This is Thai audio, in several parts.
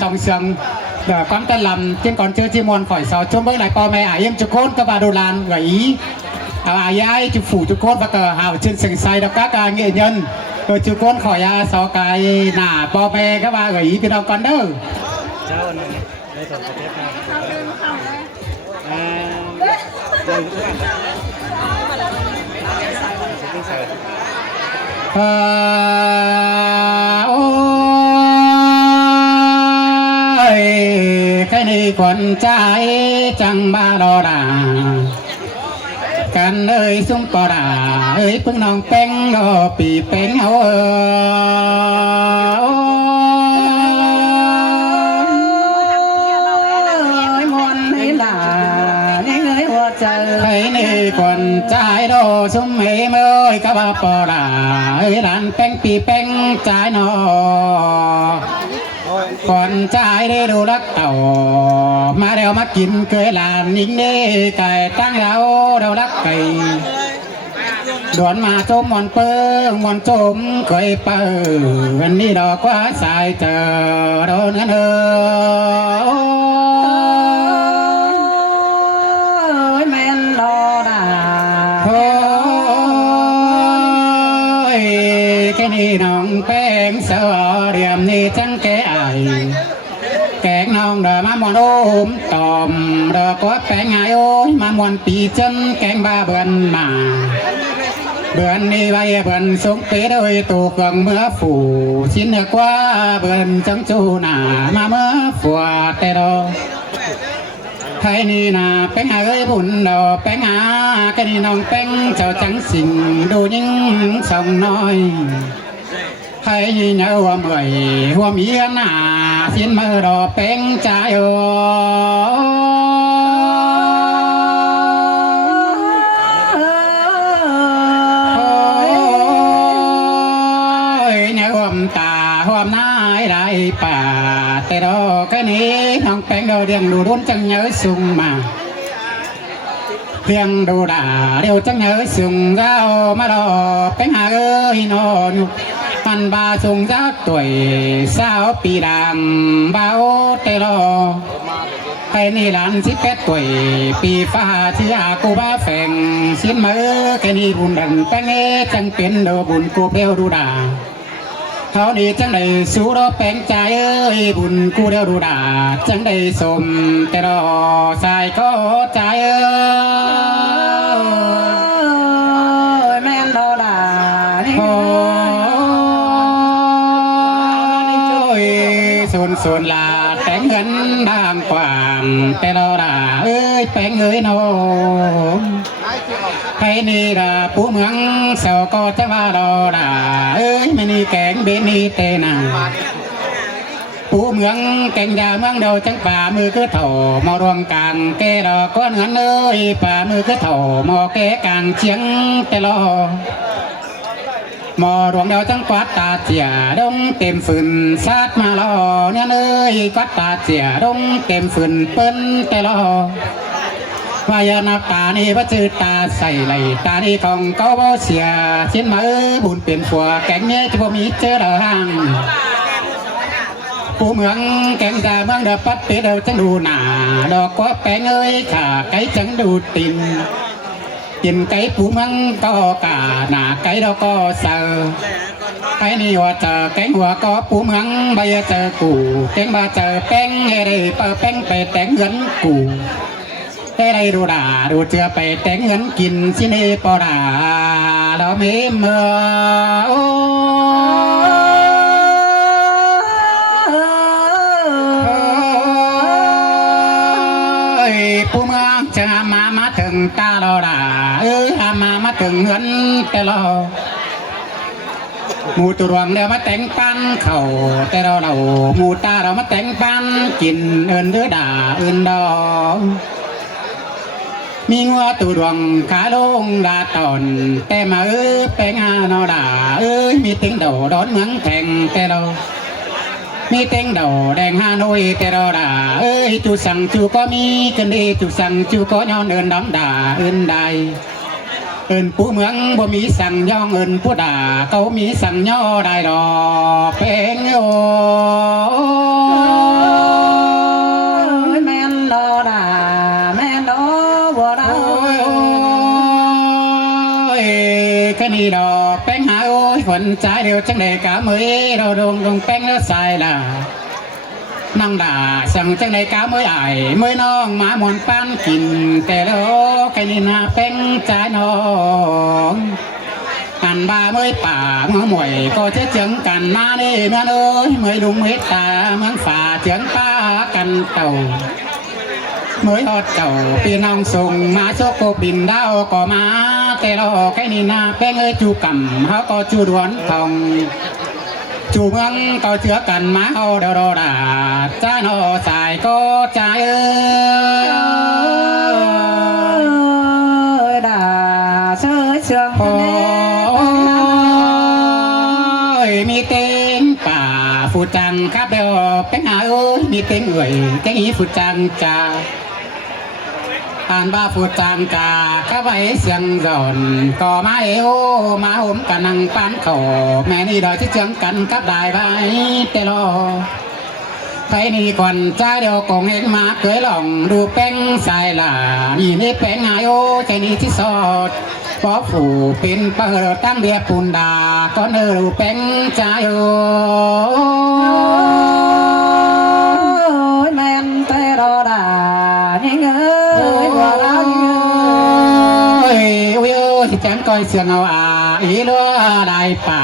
สองเสียงความตะลำtrên còn chưa chi mòn khỏi sáu chôm với lại po mẹ em chụp côn các bà đồ làn gãy ai chụp phủ chụp côn và cờ hào trên sừng say đọc các nghệ nhân rồi chụp côn khỏi sáu cái nả po mẹ các bà gãy bên đâu con đâu cái này còn trai chẳng ba đò đàกันเอ้ยซุ้มปอดาเอ้ยพึ่งน้องแป้งดอปีแป้งเอาเอ้ยมนให้หลานี่เอ้ยหัวใจไอ้นี่ก่อนใจดอซุ้มเอ้ยเอ้ยกับปอดาเอ้ยหลานแป้งปีแป้งใจนอก่อนใจได้ดูรักเต่ามาเดี๋ยวมากินเคยลานนิ่งเด้ไก่ตั้งเราเรารักไก่ด่วนมาจมมอนเปิ้งมอนจมเคยเปิ้งวันนี้ดอกว่าสายเจอโดนกันแม่นรอดาโอ้ยแค่นี้น้องแป้งเสือเรียมนี่จังแก่ไอแกงน้องเด้อมามวนโอมตอมเด้อก็แป้งไงโอ้ยมามวนปีจนแกงบ้าเบือนมาเบือนนี่ใบเบือนสงเปโดยตัวเครื่องเมื่อฝูชิ้นเนื้อกว่าเบือนจังจูหนามาเมื่อฝัวแต่ดอไทยนี่นาแป้งเอ้ยบุญดอแป้งแค่นี้น้องแป้งเจ้าจังสิ่งดูยิ่งส่องน้อยไทยเนื้อหัวเมื่อยหัวเมียหน้าสิ้นมือดอกเป็นใจโอ้ยเนื้อหัวตาหัวหน้าไหลป่าแต่ดอกแค่นี้น้องแป้งดอกเดียงดูดุนจังเนื้อสุ่มมาเพียงดูด่าเดี๋ยวจังเนื้อสุ่มเก้ามาดอกแป้งเอ้ยนอนมันบาทรงจักtuổi saoปีดังเบาเตลอไอ้นี่หลาน18 tuổi ปีฟ้าที่อากูบ้าแฝงสิ้นมือแค่นี้บุญดันแป้งเอจังเป็นเดอบุญกูเบลดูด่าเขาดีจังได้สู้ดอแป้งใจเอ้ยบุญกูเดียวดูด่าจังได้สมแต่รอสายก็ใจเอ้ยแม่นดอด่าส่วนลาแต่งเงินบางกว่างแต่เราด่าเอ้ยแป้งเอ้ยโนใครนี่ด่าผู้เมืองเสาก็จะว่าเราด่าเอ้ยไม่นี่แกงเบนี่เตนาผู้เมืองแกงยาเมืองเดียวจังป่ามือคือเถ่ามอรวงกลางแกดอกก้อนเงินเอ้ยป่ามือคือเถ่ามอแกกลางเชียงแต่รอมอรวงเดียวจังกวาดตาเจียดงเต็มฝืนซาดมาลอเนี่ยเลยกวาดตาเจียดงเต็มฝืนเปิ้นแต่ลอวายนับตานี่ว่าจืดตาใส่ไหลตานี่ของเขาบ่เสียชิ้นมือบุญเปลี่ยนผัวแกงเนี่ยจะบ่มีเจอเด้อห่างผู้เมืองแกงตาเมืองเด้อปัดเปเด้อจังดูหน้าดอกก็แป้งเอ้ยขาไก่จังดูตินกินไก่ผู้มังก็กาหน้าไก่เราก็เสือไอ้นี่ว่าเจอแกงหัวก็ผู้มังใบเจอกูแกงบาเจอแป้งเฮได้เปิดแป้งไปแต่งเงินกูแต่ได้ดูด่าดูเจือไปแต่งเงินกินสิเนปอด่าเราไม่เมื่อผู้เมืองจะมาถึงตาเราด่าเอ้ยมาถึงเงินแต่เราหมูตัวรวงเดี๋ยวมาแต่งปันเข่าแต่เราหมูตาเรามาแต่งปันกินเอินเดือด่าเอินดองมีงัวตัวดวงขาลงดาตอนแต่มาเอ้ยแป้งเราด่าเอ้ยมีติ้งเดาดอนเมืองแข่งแต่เรามีเต็งดอกแดงฮานอยแต่เราด่าเอ้ยจูสั่งจูก็มีกันดีจูสั่งจูก็ย้อนเอินดำด่าเอินใดเอินผู้เมืองบ่มีสั่งย่องเอินผู้ด่าเขามีสั่งย่อได้ดอกเพลงโอ นี่ดอกแป้งหาโอ้ยฝนใจเดียวจังเดกะมือเราดงแป้งแล้วใส่ละนั่งด่าสั่งจังใดกะเมื่อไอ้เมื่อน้องมาหมอนปั้นกินแต่แล้วแค่นี้นาเป็นใจน้องอันบาเมื่อป่าเมื่อหมวยก็จะเจียงกันมาเน่เนื้อเอ้ยเมื่อลุงเมตตาเมืองฝ่าเจียงป้ากันเต่าเมื่ออดเจ้าพี่น้องส่งมาโชคโกบินดาวก็มาแต่เราแค่นี้นาเป็นเอ้ยจูกำเขาก็จูดวนทองจูเมืองก็เชื่อกันมาเอาเดาดาจ้าโนสายก็ใจด่าเชื่อเชื่อโอ้ยมีเต็งป่าฟูจังครับเดียวเป็นหาเอ้ยมีเต็งเอ่ยเต็งอีฟูจังจ้าอ่านบ้าฟูจังกาข้าไว้เสียงหย่อนก็มาเอวมาห่มกันนังปั้นเขาแม่นี่ดอยที่เชียงกันกับได้ไว้แต่รอใครนี่ก่อนใจเดียวกงเองมาเคยลองดูแป้งสายหลานี่นี่แป้งไงโอ้ใจนี่ที่สอดพอผูเป็นเปิดตั้งเบียปูนดาก็เนื้อดูแป้งใจโอ้แม่นแต่รอด่านี่เงยหัวเราเอ้ยอุ้ยเอ้ยจังก้อยเสียงเอาอีลัวได้ป่า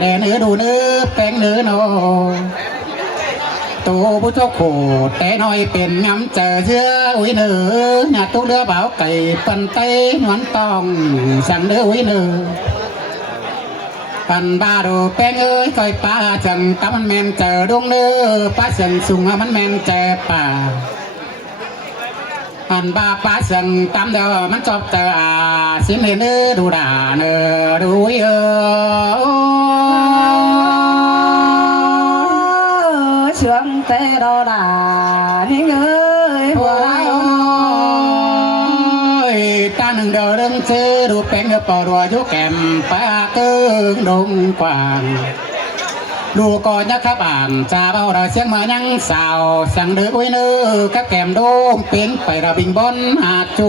เดินเนื้อดูเนื้อแป้งเนื้อโนตัวผู้เจ้าโขดแต่น้อยเป็นงำเจอเชื่ออุ้ยเนื้อหน้าตู้เรือเบาไก่ปันเต้นวนตองสั่งเนื้ออุ้ยเนื้อปันบาดูแป้งเอ้ยก้อยป่าจังตามันแมนเจอดวงเนื้อป้าเสียงสูงมันแมนเจอป่าอันบาป้าเสียงตามเดียวมันจบเจอสิเนื้อดูด่าเนื้อดูเอเชื่องแต่รอด่านี่เงยหัวเราตาหนึ่งเดินซื้อดูเป็นเนื้อปอดัวยุแกมปลาเกิ้งดงกว่างดูก่อนยักษ์บ้านจ่าเบาเราเสียงมายังสาวสั่งเดืออุ้ยเนื้อกับแกมโดมเป็นไประบิงบนหาจู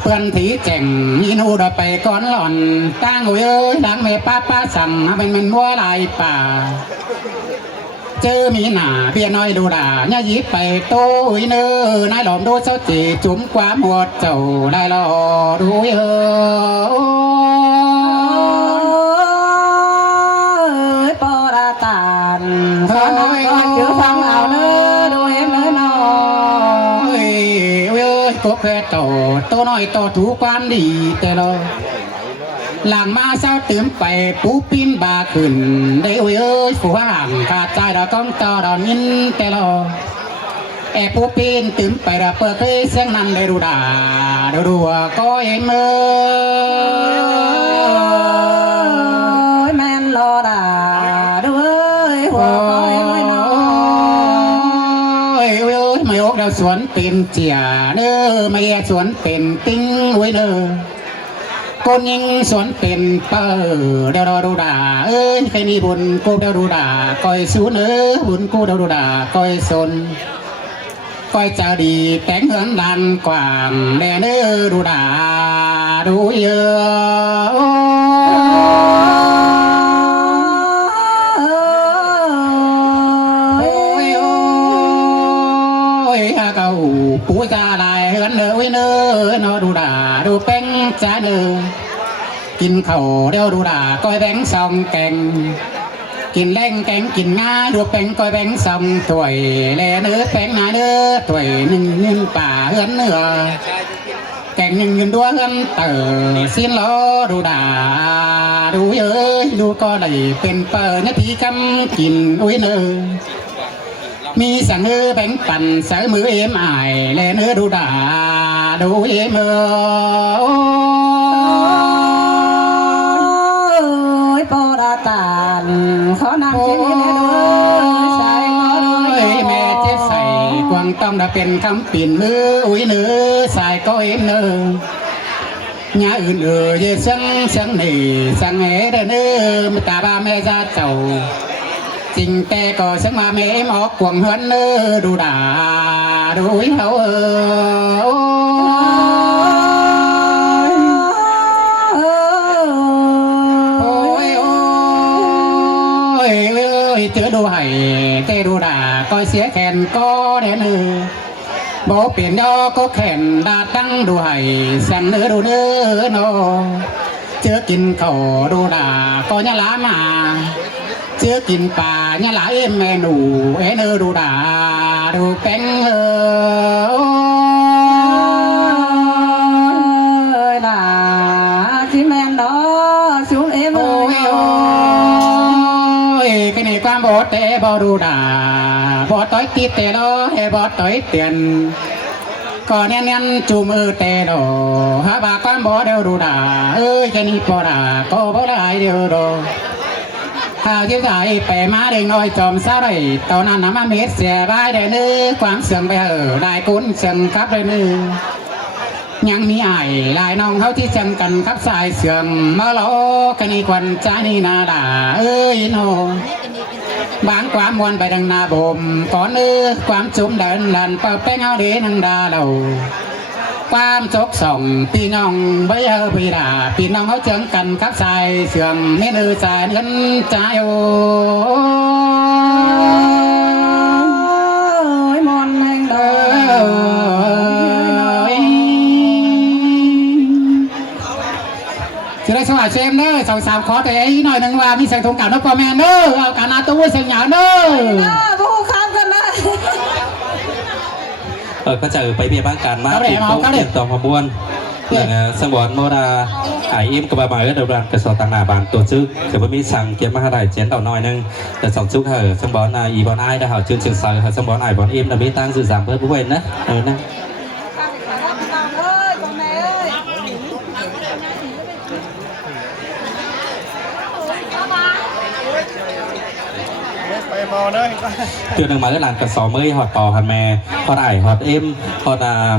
เพื่อนถีแจ่งยินูดไปก่อนหล่อนตั้งอุ้ยเอ้ยดังเมป้าป้าสั่งเป็นวัวลายป่าเจอมีหนาเบียน้อยดูด่าเนี่ยยิบไปโต้ยเนื้อนายหลอมดูเจ้าจีจุ๋มความหมดเจ้าได้รอดูเออปอราตานขอนักก็เชื่อฟังเอาเนื้อดูเห็นเนื้อนอเอ้ยก็แค่โตน้อยโตถูกความดีแต่เราหลังมาเศร้าตื่นไปปูปิ้นบาขึ้นได้โอ้ยเอ้ยผู้ห่างขาดใจเราต้องต่อเรานินแต่เราแอบปูปิ้นตื่นไปเราเปิดเคยเสียงนั้นได้ดูด่าดูก็เอ็มแม่นรอด่าด้วยหัวก็เอ็มน้อยไม่อกเราสวนเป็นเจียเนื้อไม่แย่สวนเป็นติ้งไว้เนื้อคนยิงสวนเป็นเปิดเดาดูด่าเอ้ยใครนี่บุญกูเดาดูด่าคอยสูนบุญกูเดาดูด่าคอยสนคอยจะดีแต่งเหินดันกว่างแน่เนื้อดูด่าดูเยอะเก่าปูจาลายเหินเนื้อวิเนื้อนอดูด่าดูเป็นจ้าเนื้อกินเข่าเดียวดูด่าก้อยแบงซองแกงกินแรงแกงกินง่าดูเป็นก้อยแบงซองถวยแลเนื้อเป็นนาเนื้อถวยหนึ่งเงินป่าเหินเนื้อแกงหนึ่งเงินดัวเหินเต๋อสิ้นล้อดูด่าดูเยอะดูก็ได้เป็นเปิดนาทีกำกินอุ้ยเนื้อมีสั่งเอแบงปั่นใส่มือเอ็มไอแลเนื้อดูด่าดูเอ็มปอราตานขอนำชีวิตเลยใส่ขอด้วยแม่เจ็บใส่กวางต้องได้เป็นคำปิ่นมืออุ้ยเนื้อใส่ก็เอ็มเนื้อ nhàอื่นvề sáng này sáng hè đây nữa ta ba mẹ ra chầu tình te có sáng mà mẹ em học quần hơn đủ đà đủ ý hậu เตดูด่าก็เสียแขนก็เดนือโบเปลี่ยนยอก็แขนดาตั้งดูให้สั่งเนื้อดูเนื้อโนเจอกินเขาดูด่าก็ยะลามาเจอกินป่ายะลาเอ็มเมนูเอเนอดูด่าดูแป้งด่าที่แม่นดอสูงเอ็ม โอ้ยโอ้ยcái này quan bó tê bó đu đà bó tối tít tê đó hay bó tối tiền còn nên nên chùm tê đồ ha bà quan bó đều đu đà ơi cái này bó đà có bó lại đều đồ hào chiếc giải bè má đừng nói chòm sao đây tàu nan nắm ăn hết xe vai để nữ quán sườn bè ở đại cún sườn khắp đây nữยังมีไอ้ลายน้องเขาที่จังกันครับสายเสื่อมมาล้อกันนี่ควันจ้านี่นาด่าเอ้ยโนบางความมวนไปดังนาบ่มก่อนความจุ่มเดินลันเปิดแป้งเอาเดนังดาเราความจกส่องพี่น้องใบเฮอพี่ด่าพี่น้องเขาเจิงกันครับสายเสื่อมไม่นือจ่ายเงินจ่ายโอ้ยมอนแห่งดอจะได้สวัสดีเด้อสาวขอแต่อีหน่อยหนึ่งว่ามีใส่ถุงเก่านักปอแมนเด้อเอาการนาตู้ใส่หยาเด้อผู้ข้ามกันนะก็จะไปเบียบ้างการมาติดโต๊ะเตรียมต่อขบวนสมวนโมดาไอเอ็มกับบาบายก็เดินกระสอบต่างหน้าบานตัวซึกเกิดว่ามีสั่งเก็บมาให้ได้เจนต่อหน่อยนึงแต่สองซึกเหรอสมบอนอีบอนไอได้เหรอชื่นชื่นใส่เหรอสมบอนไอบอนเอ็มเราไม่ตั้งสื่อสารเพื่อผู้เว้นนะนะตัวหนึ่งมาก็หลานกระสอบเมื่อหอดปอพันแม่หอดไอหอดเอ็มหอด